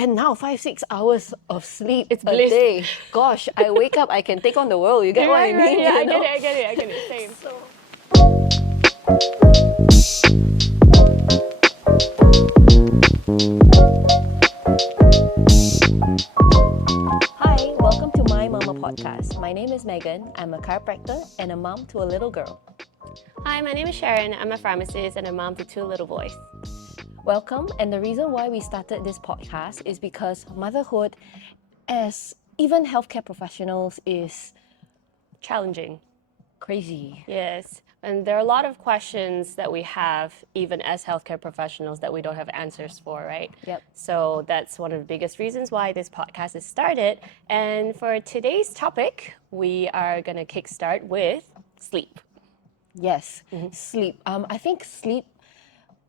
And now 5-6 hours of sleep It's a bliss. day. Gosh, I wake up, I can take on the world. You get what I mean? Yeah, you I know? get it. Same. Hi, welcome to My Mama Podcast. My name is Megan. I'm a chiropractor and a mom to a little girl. Hi, my name is Sharon. I'm a pharmacist and a mom to 2 little boys. Welcome, and the reason why we started this podcast is because motherhood, as even healthcare professionals, is Challenging. crazy. Yes. And there are a lot of questions that we have, even as healthcare professionals, that we don't have answers for, right? Yep. So that's one of the biggest reasons why this podcast is started. And for today's topic, we are going to kickstart with sleep. Yes, sleep. I think sleep.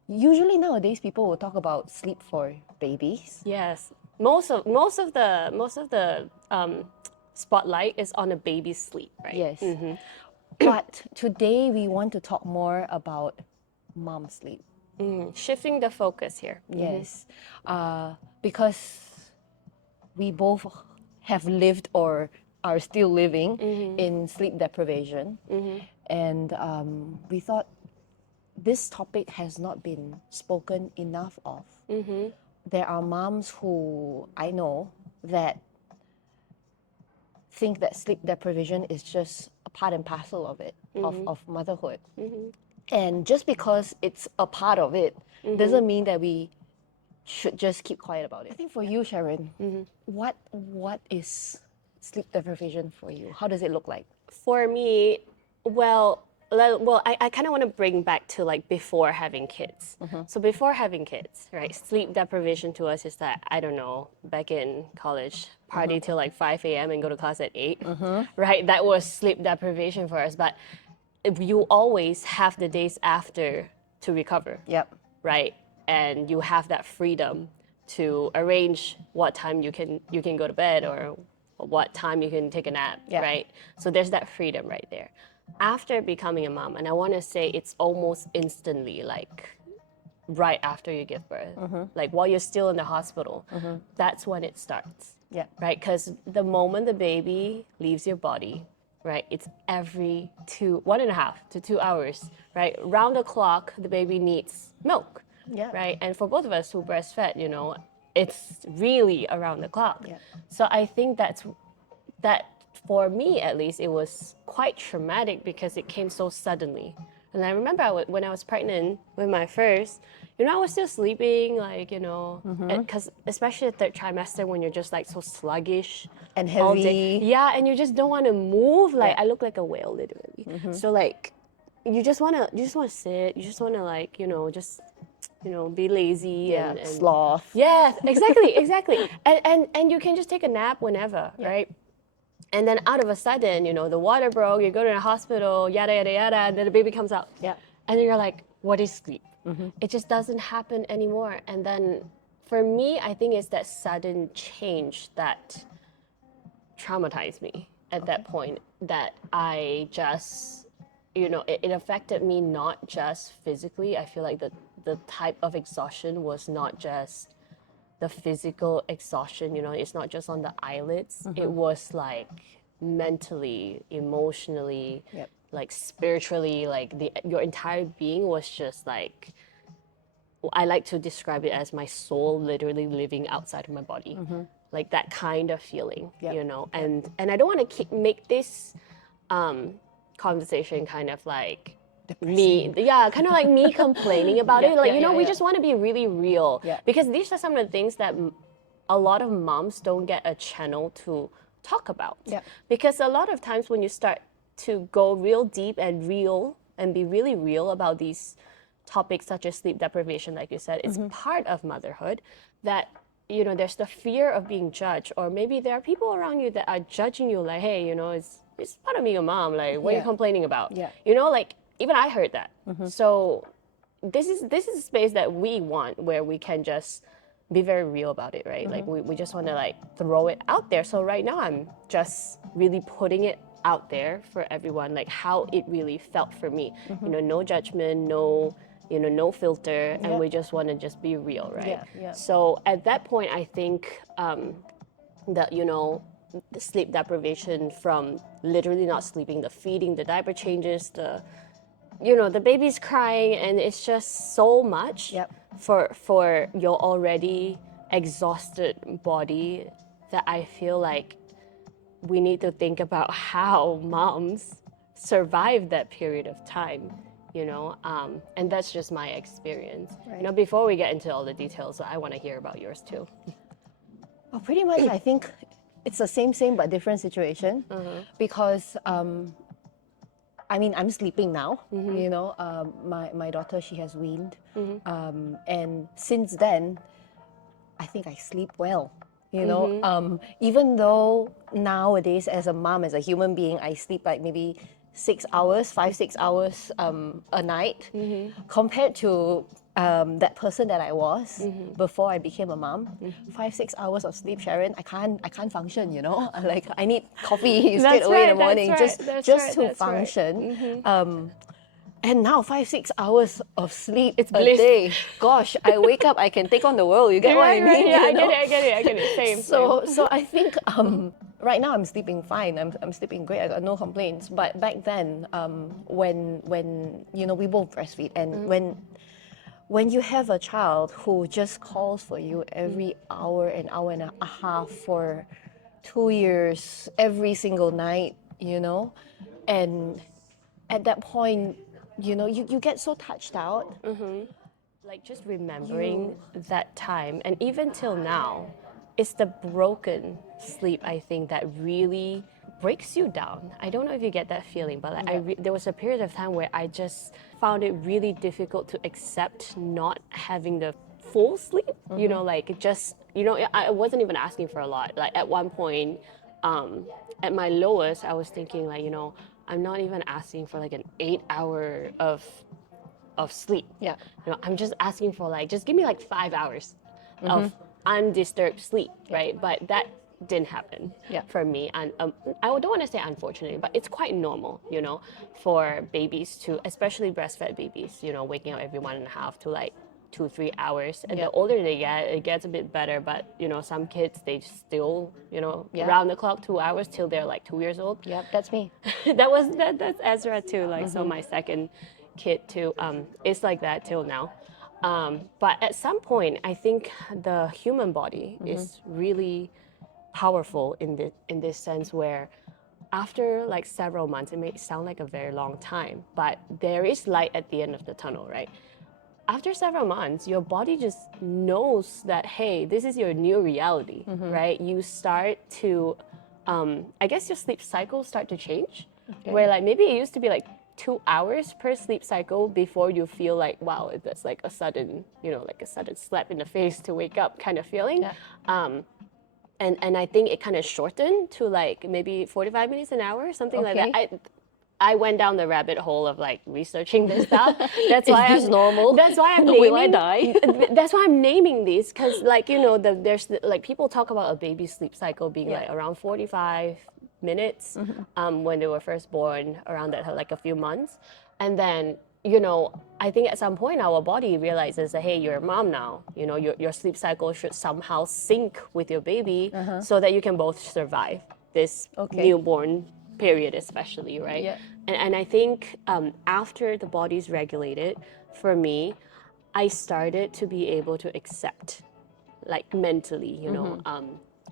Usually nowadays, people will talk about sleep for babies. Yes. Most of the spotlight is on a baby's sleep, right? Yes. But today we want to talk more about mom sleep. Shifting the focus here. Yes. Because we both have lived or are still living in sleep deprivation. And we thought this topic has not been spoken enough of. There are moms who I know that think that sleep deprivation is just a part and parcel of it, of motherhood. And just because it's a part of it doesn't mean that we should just keep quiet about it. I think for you, Sharon, what is sleep deprivation for you? How does it look like? For me, I kind of want to bring back to like before having kids. So before having kids, right? Sleep deprivation to us is that, I don't know, back in college, party till like 5 a.m. and go to class at 8, right? That was sleep deprivation for us. But you always have the days after to recover, Yep. right? And you have that freedom to arrange what time you can go to bed or what time you can take a nap, Yeah. right? So there's that freedom right there. After becoming a mom, and I want to say it's almost instantly, like right after you give birth, like while you're still in the hospital, that's when it starts. Yeah. Right? Because the moment the baby leaves your body, right, it's every 1.5 to 2 hours, right? Round the clock, the baby needs milk, Yeah. right? And for both of us who breastfed, it's really around the clock. Yeah. So I think that for me at least, it was quite traumatic because it came so suddenly. And I remember when I was pregnant with my first, I was still sleeping, like, because especially the third trimester when you're just like so sluggish And all day. heavy. Yeah, and you just don't want to move. Like, Yeah. I look like a whale, literally. So like, you just wanna sit. You just wanna like, just be lazy Yeah. and Sloth. yeah, exactly. And you can just take a nap whenever, right? And then out of a sudden, the water broke, you go to the hospital, yada, yada, yada, and then the baby comes out. Yeah. And then you're like, what is sleep? It just doesn't happen anymore. And then for me, I think it's that sudden change that traumatized me at that point, that I just, it affected me not just physically. I feel like the type of exhaustion was not just the physical exhaustion, it's not just on the eyelids. It was like mentally, emotionally, Yep. like spiritually, like your entire being was just like, I like to describe it as my soul literally living outside of my body. Like that kind of feeling, Yep. And I don't want to make this conversation kind of like Depressing. kind of like me complaining about Yeah, it. Like, yeah, we yeah. just want to be really real. Yeah. Because these are some of the things that a lot of moms don't get a channel to talk about. Yeah. Because a lot of times when you start to go real deep and real and be really real about these topics such as sleep deprivation, like you said, it's part of motherhood, that there's the fear of being judged, or maybe there are people around you that are judging you, like, hey, it's part of being a mom, like, what are you Yeah. complaining about? Yeah. Like, even I heard that. So this is a space that we want, where we can just be very real about it, right? Like, we just want to like throw it out there. So right now I'm just really putting it out there for everyone, like how it really felt for me. No judgment, no no filter, and Yeah. we just want to just be real, right? Yeah. So at that point, I think that, the sleep deprivation from literally not sleeping, the feeding, the diaper changes, the baby's crying, and it's just so much Yep. for your already exhausted body, that I feel like we need to think about how moms survive that period of time, and that's just my experience. Right. Before we get into all the details, I want to hear about yours too. Well, pretty much, I think it's the same but different situation, because I mean, I'm sleeping now. My daughter, she has weaned, and since then, I think I sleep well. Even though nowadays, as a mom, as a human being, I sleep like maybe 6 hours, 5, 6 hours a night, compared to that person that I was before I became a mom. 5, 6 hours of sleep, Sharon, I can't function. Like I need coffee straight away in the morning just to function. And now 5, 6 hours of sleep a bliss. day. Gosh, I wake up, I can take on the world. You get what I mean? Yeah, I get it. Same. So I think right now I'm sleeping fine. I'm sleeping great. I got no complaints. But back then, when we both breastfeed, and when you have a child who just calls for you every hour, an hour and a half for 2 years, every single night, and at that point, you get so touched out. Like just remembering that time, and even till now, it's the broken sleep, I think, that really breaks you down. I don't know if you get that feeling, but like there was a period of time where I just found it really difficult to accept not having the full sleep. Like just I wasn't even asking for a lot. Like at one point, at my lowest, I was thinking like, I'm not even asking for like an 8 hour of sleep. Yeah. I'm just asking for like, just give me like 5 hours of undisturbed sleep, right? But that didn't happen for me. And I don't want to say unfortunately, but it's quite normal, for babies to, especially breastfed babies, waking up every 1.5 to like 2-3 hours. And the older they get, it gets a bit better. But, some kids, they still, round the clock 2 hours till they're like 2 years old. Yep, that's me. That's Ezra too. Like, so my second kid too, is like that till now. But at some point, I think the human body is really powerful in this sense, where after like several months, it may sound like a very long time, but there is light at the end of the tunnel, right? After several months, your body just knows that, hey, this is your new reality, right? You start to, I guess your sleep cycles start to change, where like maybe it used to be like 2 hours per sleep cycle before you feel like, wow, that's like a sudden, like a sudden slap in the face to wake up kind of feeling. And I think it kind of shortened to like maybe 45 minutes an hour, something like that. I went down the rabbit hole of like researching this stuff. That's why Is this normal? That's why I'm naming. Will I die? That's why I'm naming these, because like there's like people talk about a baby's sleep cycle being like around 45 minutes when they were first born, around that like a few months, and then I think at some point our body realizes that, hey, you're a mom now. Your sleep cycle should somehow sync with your baby so that you can both survive this newborn period, especially, right? Yeah. And I think after the body's regulated, for me, I started to be able to accept, like mentally,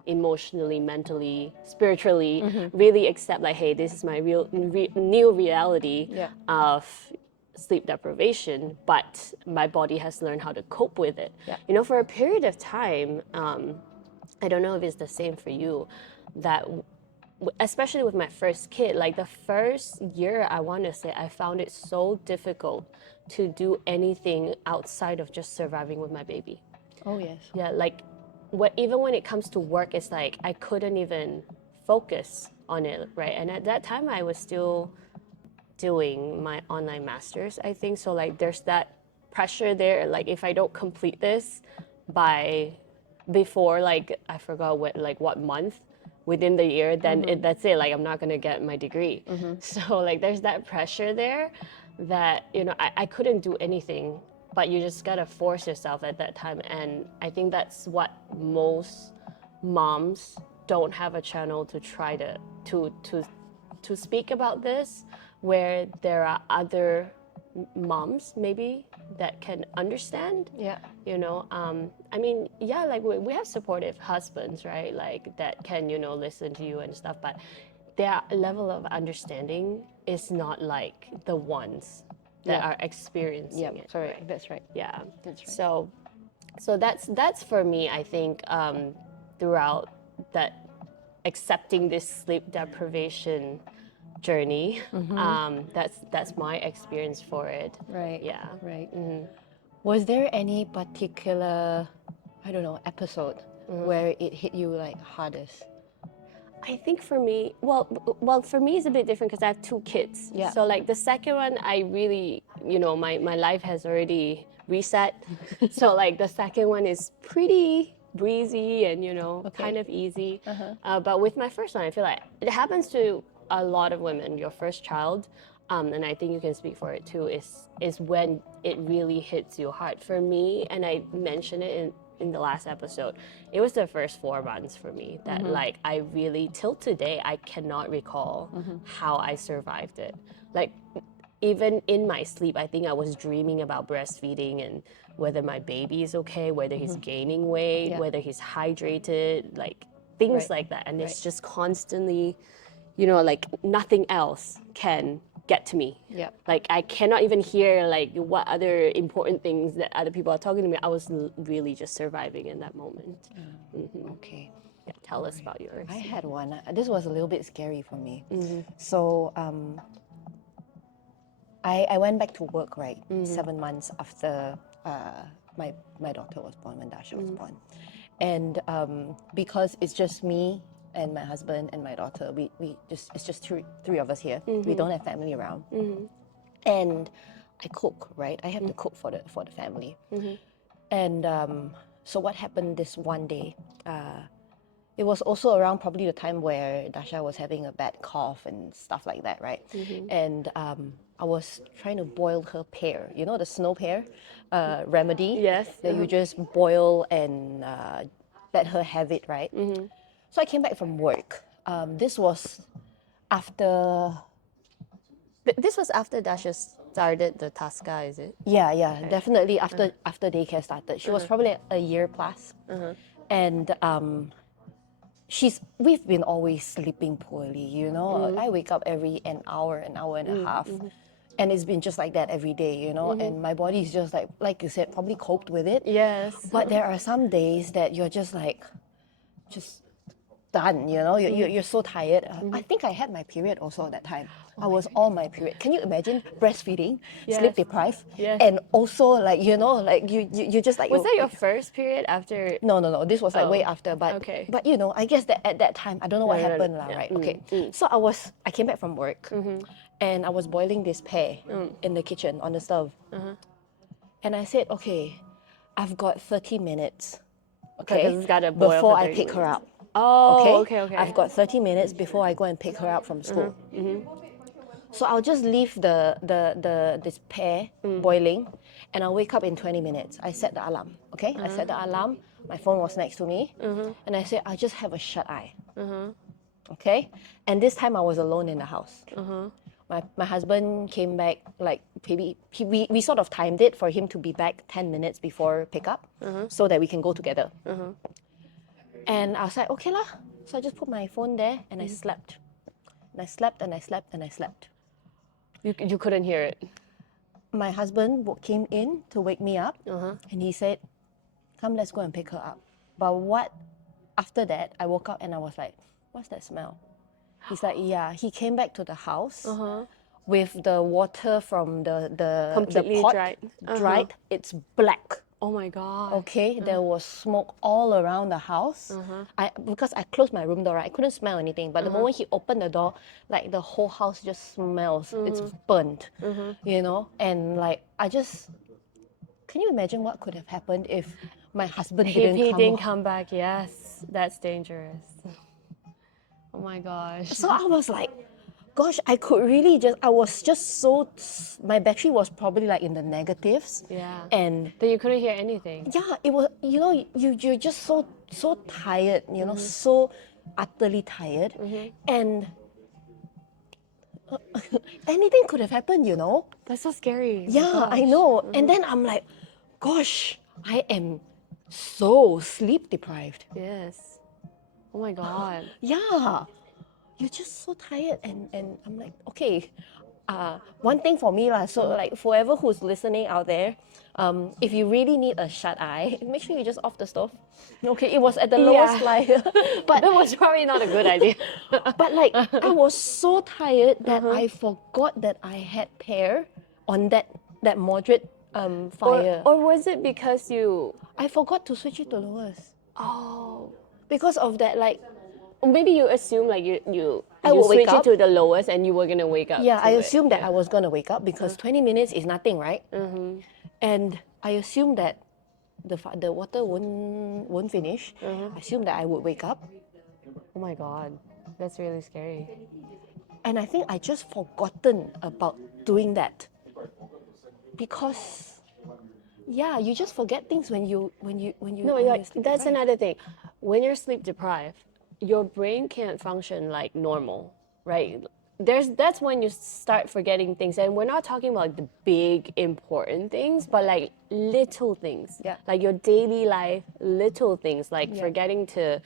emotionally, mentally, spiritually, really accept like, hey, this is my new reality of sleep deprivation, but my body has learned how to cope with it. For a period of time, I don't know if it's the same for you, that especially with my first kid, like the first year, I want to say I found it so difficult to do anything outside of just surviving with my baby. Oh, yes. Yeah, like even when it comes to work, it's like I couldn't even focus on it, right? And at that time, I was still doing my online masters, I think. So like there's that pressure there. Like if I don't complete this before like I forgot what month within the year, then that's it. Like I'm not gonna get my degree. So like there's that pressure there that I couldn't do anything but you just gotta force yourself at that time. And I think that's what most moms don't have a channel to try to speak about this, where there are other moms maybe that can understand. Yeah. You know, I mean, yeah, like we have supportive husbands, right? Like that can, you know, listen to you and stuff, but their level of understanding is not like the ones that Yeah. are experiencing Yeah, it. correct. Right? That's right. Yeah. That's right. So that's for me. I think throughout that accepting this sleep deprivation journey, that's my experience for it. Right. Yeah. Right. Was there any particular, I don't know, episode where it hit you like hardest? I think for me, well, for me it's a bit different because I have two kids. Yeah. So like the second one, I really, you know, my life has already reset. So like the second one is pretty breezy and, you know, Okay. kind of easy. But with my first one, I feel like it happens to a lot of women. Your first child, and I think you can speak for it too, is when it really hits you hard. For me, and I mentioned it in the last episode, it was the first 4 months for me that like I really, till today, I cannot recall how I survived it. Like even in my sleep, I think I was dreaming about breastfeeding and whether my baby is okay, whether he's gaining weight, Yeah. whether he's hydrated, like things Right. like that. And it's Right. just constantly, you know, like nothing else can get to me. Yeah. Like I cannot even hear like what other important things that other people are talking to me. I was really just surviving in that moment. Okay. Yeah, tell us about yours. I had one. This was a little bit scary for me. So I went back to work, right? 7 months after my daughter was born, when Dasha was born. And because it's just me and my husband and my daughter, it's just three of us here. We don't have family around. And I cook, right? I have to cook for the family. And so what happened this one day? It was also around probably the time where Dasha was having a bad cough and stuff like that, right? And I was trying to boil her pear, you know, the snow pear remedy Yes. that you just boil and let her have it, right? So I came back from work. This was after, This was after Dasha started the Tasca, is it? yeah, definitely after daycare started. She was probably a year plus, and we've been always sleeping poorly, you know. I wake up every an hour and a half, and it's been just like that every day, you know. And my body's just like you said, probably coped with it. Yes. But there are some days that you're just like, just done, you know. You're so tired. I think I had my period also at that time. I was on my period. Can you imagine breastfeeding, sleep Yes. deprived, Yes. and also like, you know, like you just like. Was that your first period after? No. This was like way after, but okay. but you know, I guess that at that time, I don't know what No, happened, yeah. right? Okay, so I came back from work, and I was boiling this pear in the kitchen on the stove, and I said, okay, I've got 30 minutes, okay, Because it's gotta boil before for I 30 pick her minutes. up. Oh, okay. I've got 30 minutes before I go and pick her up from school. So I'll just leave this pear boiling, and I'll wake up in 20 minutes. I set the alarm, okay? I set the alarm. My phone was next to me, and I said, I'll just have a shut eye, okay? And this time I was alone in the house. My husband came back, like maybe we sort of timed it for him to be back 10 minutes before pickup, so that we can go together. And I was like, okay lah. So I just put my phone there and I slept. And I slept and I slept and I slept. You couldn't hear it. My husband came in to wake me up, and he said, come, let's go and pick her up. But after that, I woke up and I was like, what's that smell? He's like, yeah. He came back to the house with the water from the Completely pot dried. It's black. Oh my god. Okay, there was smoke all around the house. Because I closed my room door, right, I couldn't smell anything. But the moment he opened the door, like the whole house just smells. It's burnt, you know. And like can you imagine what could have happened if my husband If he didn't didn't come back, yes, that's dangerous. Oh my gosh. So I was like, gosh, I could really I was just so, my battery was probably like in the negatives. Yeah. And Then you couldn't hear anything. yeah, it was, you're just so tired, so utterly tired. And anything could have happened, That's so scary. Oh my Yeah, I gosh. know. And then I'm like, gosh, I am so sleep deprived. Yes. Oh my God. Yeah, you're just so tired. And I'm like, okay, one thing for me, so like whoever who's listening out there, if you really need a shut eye, make sure you just off the stove. Okay, it was at the lowest Yeah. light. but That was probably not a good idea. but like I was so tired that I forgot that I had pear on that moderate fire. Or was it because you? I forgot to switch it to lowest Oh. because of that. Like, Or maybe you assume like you I will wake switch it up. to the lowest and you were gonna wake up. yeah, to I it. assumed that I was gonna wake up because 20 minutes is nothing, right? And I assumed that the water won't finish. I assumed that I would wake up, Oh my God, that's really scary. and I think I just forgotten about doing that because. Yeah, you just forget things when you No, when you're you're like, sleep that's deprived. another thing. When you're sleep deprived, your brain can't function like normal, right? That's when you start forgetting things, and we're not talking about the big important things, but like little things, Yeah. like your daily life, little things, like forgetting to.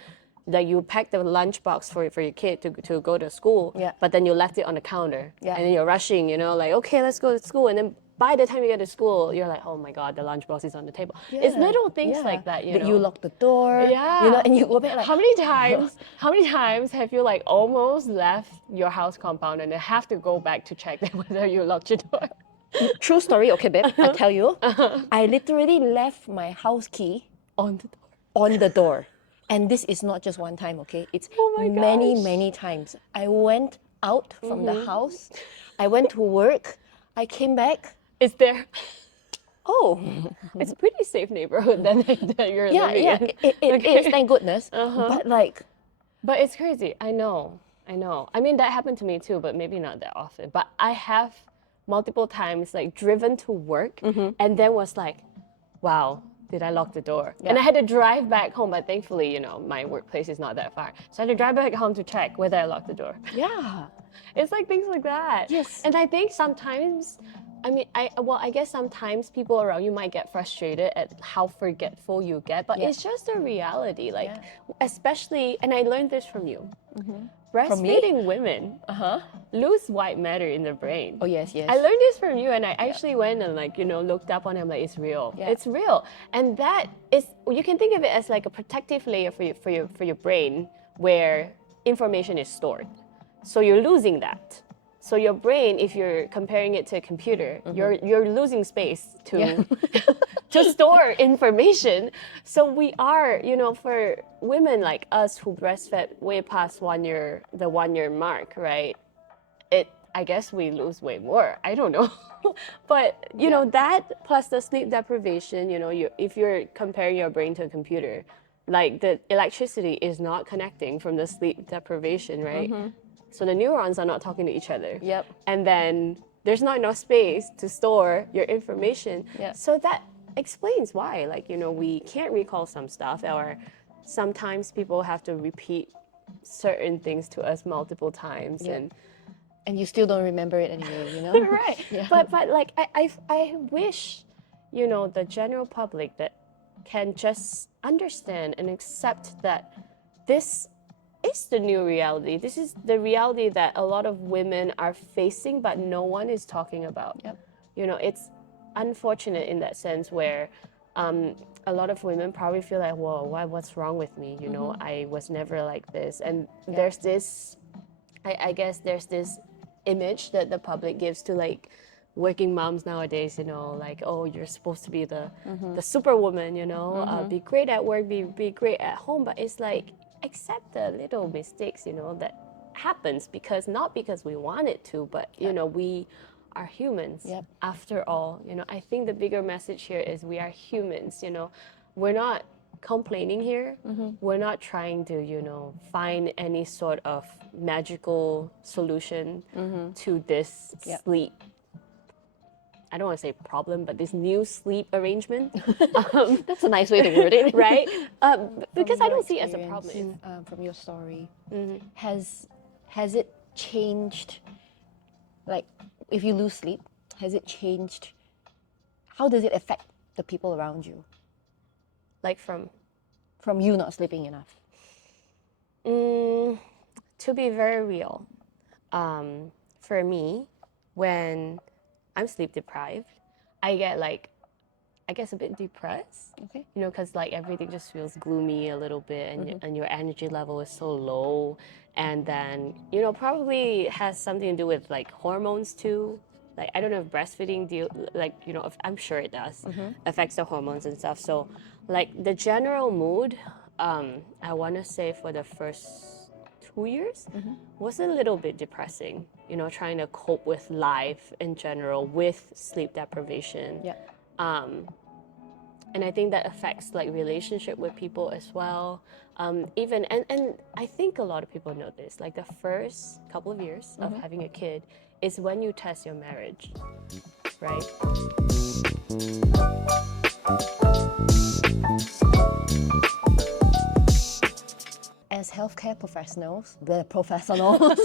Like you pack the lunchbox for your kid to go to school, Yeah. but then you left it on the counter, Yeah. and then you're rushing, like okay, let's go to school, and then by the time you get to school, you're like, oh my God, the lunchbox is on the table. It's little things like that, That you lock the door. Yeah. And you go back like. How many times have you like almost left your house compound and then have to go back to check whether you locked your door? True story, okay, babe. I tell you, I literally left my house key On the door. on the door, and this is not just one time, okay? It's Oh my many gosh. many times. I went out from the house. I went to work. I came back. It's there. Oh, It's a pretty safe neighborhood that you're yeah, living yeah. in. It is, thank goodness. But like, But it's crazy. I know. I mean, that happened to me too, but maybe not that often. But I have multiple times like driven to work and then was like, wow, did I lock the door? And I had to drive back home, but thankfully, my workplace is not that far. So I had to drive back home to check whether I locked the door. yeah. It's like things like that. Yes. And I think sometimes, I guess sometimes people around you might get frustrated at how forgetful you get, but it's just a reality. Like, especially, and I learned this from you. Breastfeeding women lose white matter in the brain. Oh yes, yes. I learned this from you, and I actually went and looked up on it. I'm like, it's real. Yeah. It's real, and that is, you can think of it as like a protective layer for your brain where information is stored. So you're losing that. So your brain, if you're comparing it to a computer, you're losing space to to store information. So we are, for women like us who breastfed way past the 1 year mark, right? I guess we lose way more. I don't know. But that plus the sleep deprivation, if you're comparing your brain to a computer, like the electricity is not connecting from the sleep deprivation, right? So the neurons are not talking to each other. Yep. And then there's not enough space to store your information. Yep. So that explains why, we can't recall some stuff, or sometimes people have to repeat certain things to us multiple times. Yeah. And you still don't remember it anyway, Right. Yeah. But like I wish, the general public that can just understand and accept that this is the new reality. This is the reality that a lot of women are facing, but no one is talking about. Yep. It's unfortunate in that sense where a lot of women probably feel like, whoa, what's wrong with me? I was never like this. And there's this, I guess there's this image that the public gives to like working moms nowadays, like, oh, you're supposed to be the superwoman, be great at work, be great at home. But it's like, accept the little mistakes, that happens not because we want it to, but we are humans. Yep. After all, I think the bigger message here is we are humans. We're not complaining here. We're not trying to, find any sort of magical solution to this sleep. I don't want to say problem, but this new sleep arrangement. That's a nice way to word it. Right? Because From I your don't see it as a problem. experience, from your story, has it changed? Like, if you lose sleep, has it changed? How does it affect the people around you Like from you not sleeping enough? to be very real, for me, when I'm sleep deprived, I get I guess a bit depressed. Okay. Because everything just feels gloomy a little bit, and your energy level is so low, and then probably has something to do with hormones too. Like I don't know if breastfeeding if, I'm sure it does affects the hormones and stuff. So the general mood, I want to say for the first 2 years was a little bit depressing. Trying to cope with life in general with sleep deprivation. Yeah. And I think that affects relationship with people as well. Even and I think a lot of people know this. The first couple of years of having a kid is when you test your marriage, right? As healthcare professionals, professionals.